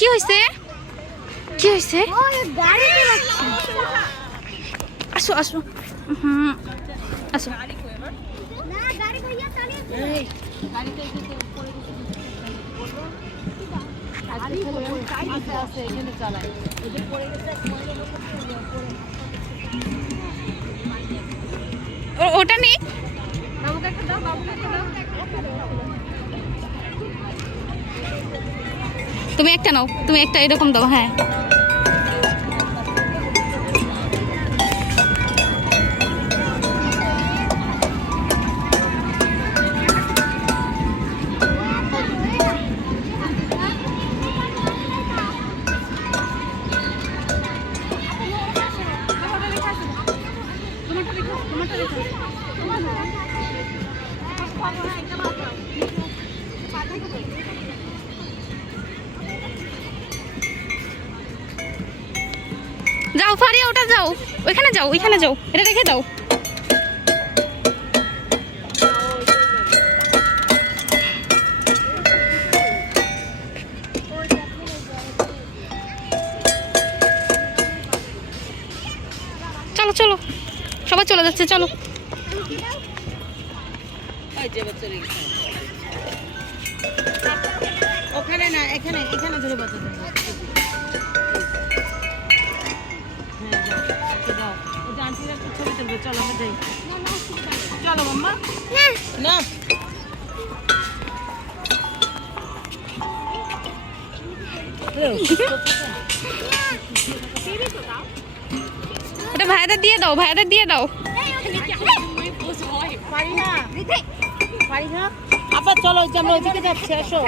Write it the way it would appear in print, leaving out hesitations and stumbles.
কি হয়েছে? কি হয়েছে? আসো আসো। আসো। ওটা নেই। তুমি একটা নাও, তুমি একটা এরকম দাও। হ্যাঁ যাও ফারিয়া, ওটা যাও, ওইখানে যাও, ওইখানে যাও, এটা রেখে দাও। চলো চলো, সবাই চলে যাচ্ছে, চলো। ওখানে না, এখানে এখানে ধরে বাঁচাতে হবে। হ্যাঁ যাও, ওই যে আন্টিরা একটু ছবি তুলবে, চলো আমরা যাই। চলো মাম্মা। না ওটা ভাইয়াদের দিয়ে দাও, ভাইয়াদের দিয়ে দাও। আবার চলো, ওই যে আমরা ওইদিকে যাচ্ছি, আসো।